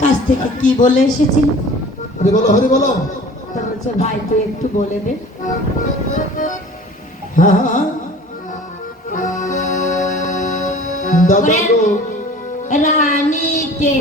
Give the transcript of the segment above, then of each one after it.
কাছ থেকে কি বলে এসেছিল? বলো হরি ভাই তুই একটু বলে দে। হ্যাঁ হ্যাঁ, হ্যাঁ। রানীকে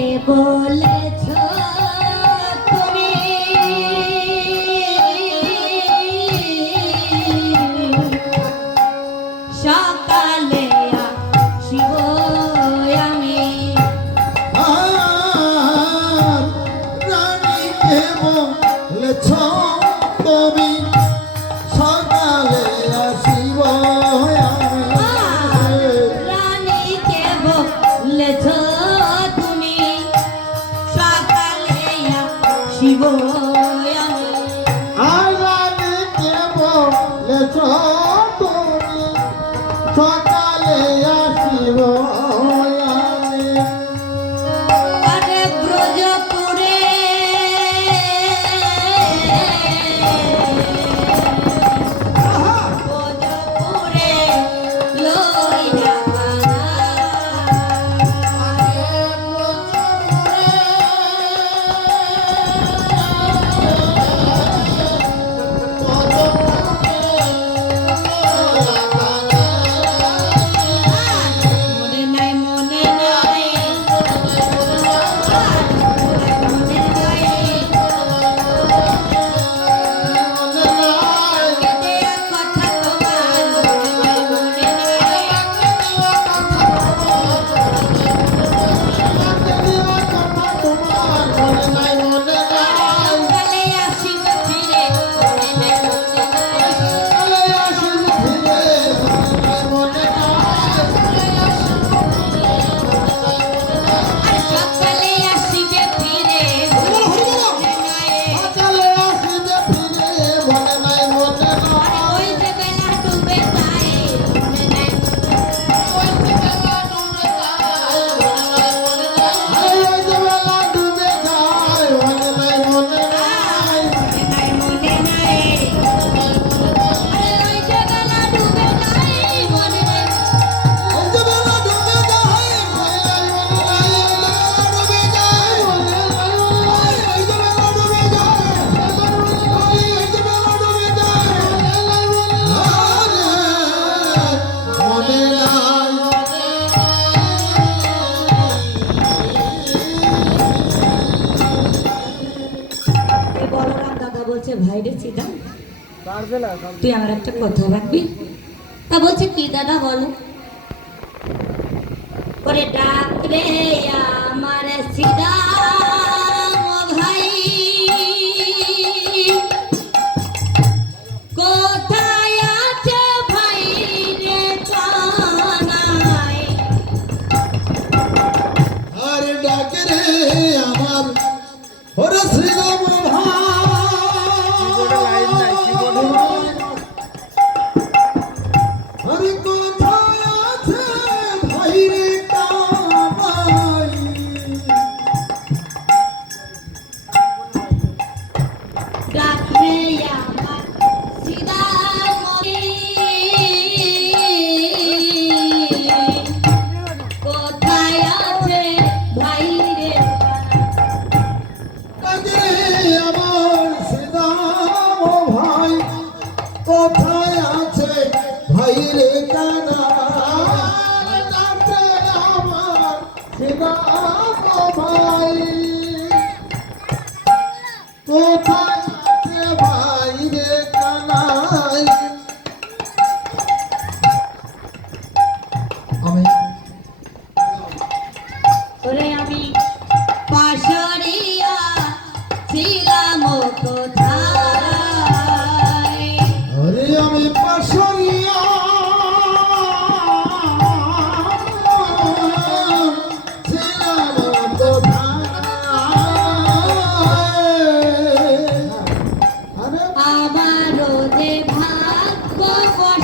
I bo ya, aar aar ki bo. তুই আমার একটা কথা রাখবি? তা বলছে কি দাদা বলো? করে ডাকলে আমার সিদা কোথায় আছে ভাই রে কানা আমার ভাই। কোথায় আছে ভাই রে কানাই 的花。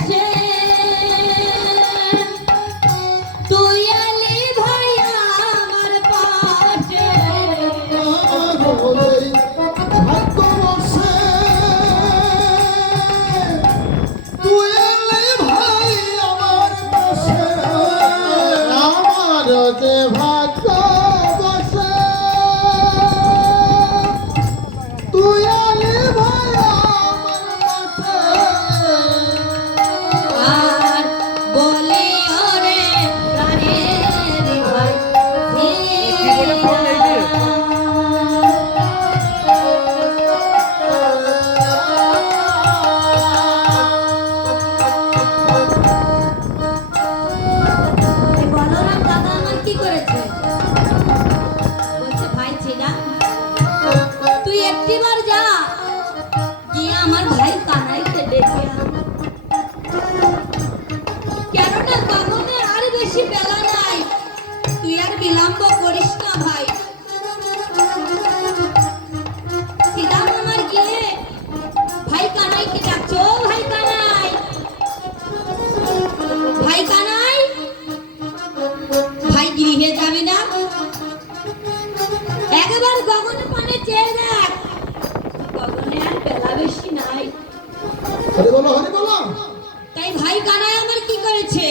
করেছে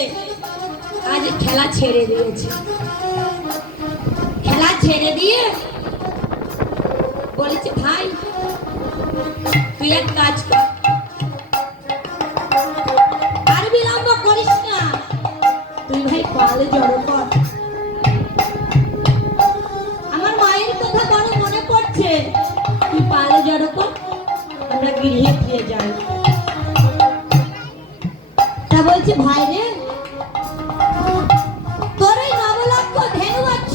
আজ খেলা ছেড়ে দিয়েছে। খেলা ছেড়ে দিয়ে বলেছে, ভাই, তুই এক কাজ কর। আর বিলম্ব করিস না। তুই ভাই পালে কর। আমার মায়ের কথা বড় মনে পড়ছে। তুই পালে জড়ো কর, আমরা গৃহে ফিরে যাই। বলছে, ভাই রে, তোর এই নবলক্ষ ধেনু বাচ্চ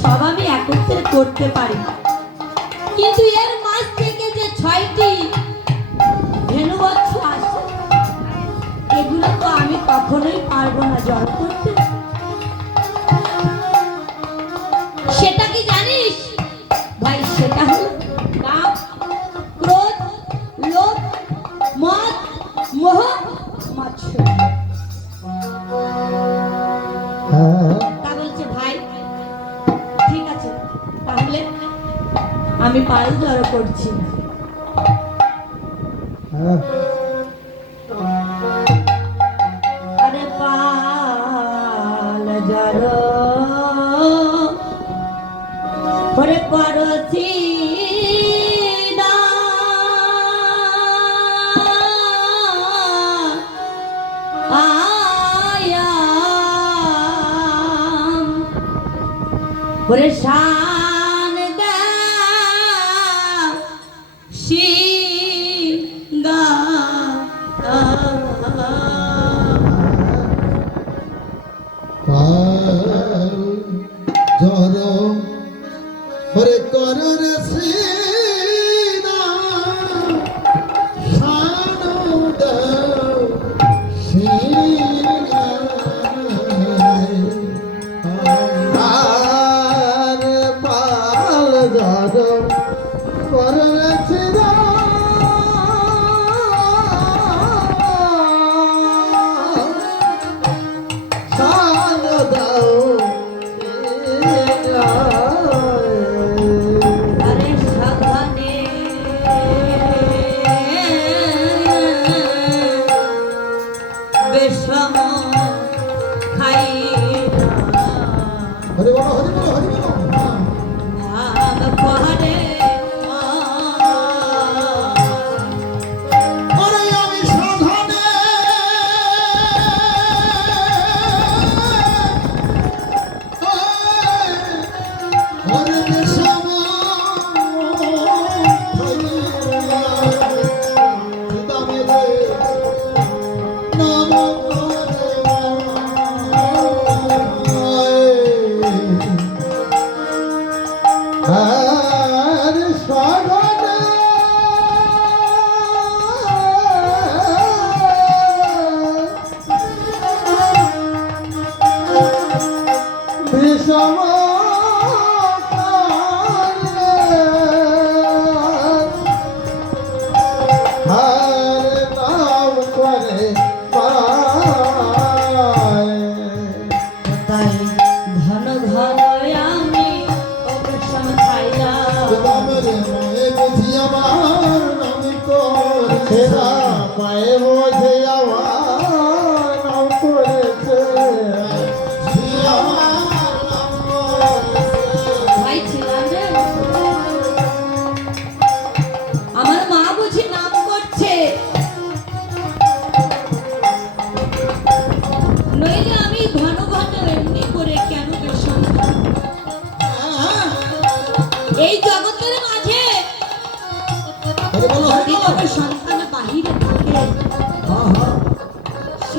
সব আমি একত্রে করতে পারি। কিন্তু এর পাল জড়ো করছি হ্যাঁ। আরে পাল জড়ো পরে করছি ওরে শান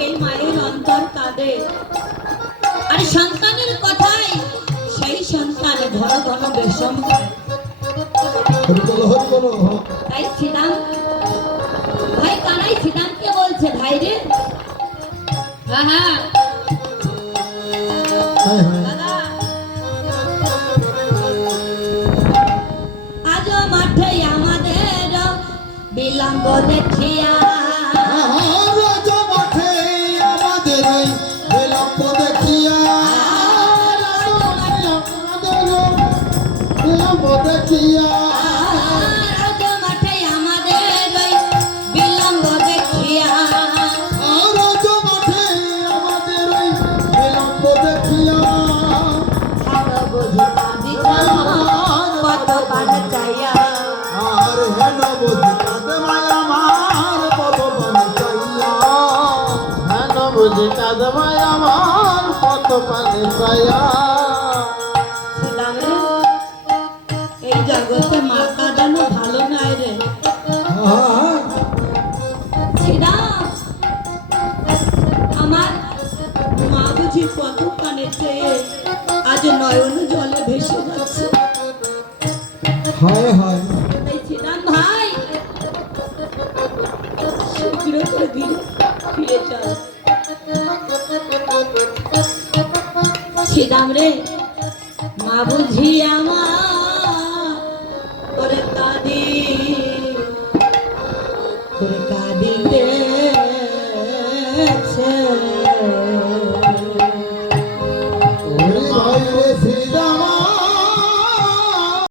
সেই মায়ের অন্তর কাঁদে আর সন্তানের কথাই সেই সন্তান ঘন ঘন বেশম তাই ছিলাম। ভাই কানাই ছিলামকে বলছে ভাই রে? হ্যাঁ হ্যাঁ। দাদা। আজ মাঠে আমাদের বিলম্ব দেখিয়া বুঝি কাদমায় আমার কত পান চাইয়া এই জগতে ছিলাম রে। মা বুঝি আমার